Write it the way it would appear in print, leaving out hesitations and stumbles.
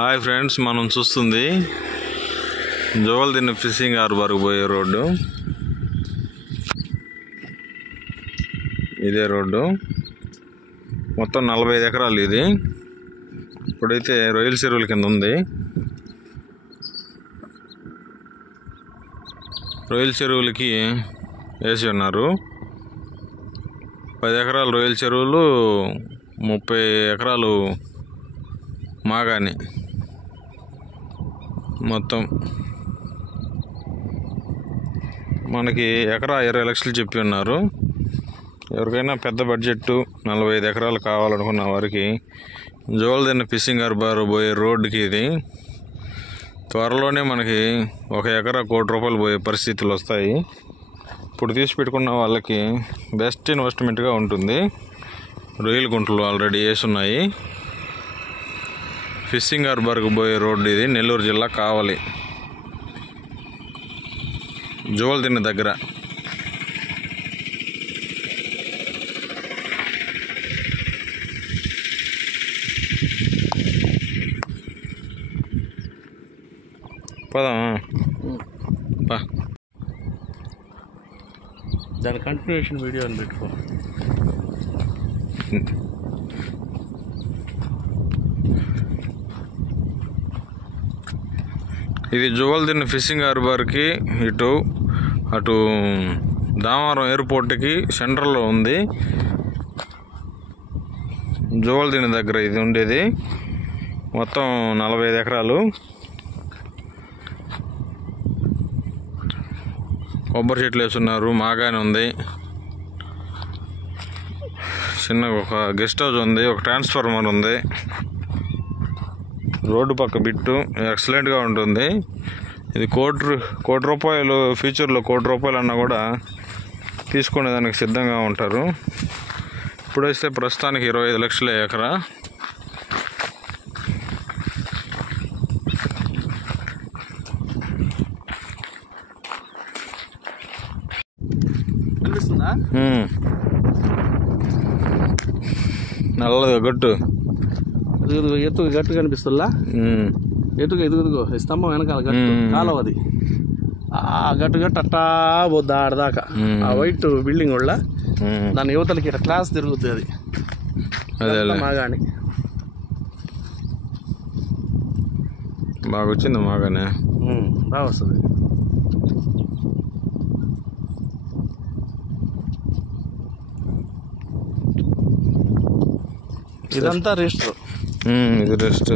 Hi friends, మనం చూస్తుంది జోవల్దిన్నె fishing హార్బర్కి పోయే రోడ్డు. ఇదే రోడ్డు మొత్తం 45 ఎకరాలు. ఇది ఇప్పుడైతే రొయ్యల చెరువుల కింద ఉంది. రొయ్యల చెరువులకి వేసి ఉన్నారు. 10 ఎకరాలు రొయ్యల చెరువులు, 30 ఎకరాలు మాగాని. మొత్తం మనకి ఎకరా 20 లక్షలు చెప్పి ఉన్నారు. ఎవరికైనా పెద్ద బడ్జెట్ 45 ఎకరాలు కావాలనుకున్న వారికి జోవల్దిన్నె ఫిషింగ్ హార్బర్ పోయే రోడ్డుకి ఇది త్వరలోనే మనకి 1 ఎకరా ₹1 కోటి పోయే పరిస్థితులు వస్తాయి. ఇప్పుడు తీసి పెట్టుకున్న వాళ్ళకి బెస్ట్ ఇన్వెస్ట్మెంట్గా ఉంటుంది. రొయ్యల గుంటలు ఆల్రెడీ వేసి ఉన్నాయి. ఫిషింగ్ హార్బర్కి పోయే రోడ్డు ఇది. నెల్లూరు జిల్లా కావలి, జోవల్దిన్నె దగ్గర. పదమా దాని కంటిన్యూషన్ వీడియో అని పెట్టుకో. ఇది జోవల్దిన్నె ఫిషింగ్ హార్బర్కి అటు దామవరం ఎయిర్పోర్ట్కి సెంటర్లో ఉంది. జోవల్దిన్నె దగ్గర ఇది ఉండేది. మొత్తం 45 ఎకరాలు. కొబ్బరి చెట్లు వేస్తున్నారు. మాగాని ఉంది. చిన్న ఒక గెస్ట్ హౌస్ ఉంది. ఒక ట్రాన్స్ఫార్మర్ ఉంది. రోడ్డు పక్క బిట్టు ఎక్సలెంట్గా ఉంటుంది. ఇది కోటి రూపాయలు, ఫ్యూచర్లో ₹1 కోటి అన్నా కూడా తీసుకునేదానికి సిద్ధంగా ఉంటారు. ఇప్పుడైతే ప్రస్తుతానికి 25 లక్షలే ఎకరా. కనిపిస్తుందా? నల్లగా గట్టు ఎత్తు గట్టు కనిపిస్తుందా? ఎత్తుగా ఎదుగుదిగో స్తంభం వెనకాల గట్టు కాలువ అది. ఆ గట్టు అట్టా పోద్ది ఆడదాకా. ఆ వైట్ బిల్డింగ్ వాళ్ళ దాని యువతలకి ఇట్లా క్లాస్ తిరుగుతుంది. అది మాగాని బాగా వచ్చింది. మాగానే బాగా వస్తుంది. ఇదంతా రిజిస్టర్. ఇది రెస్ట్.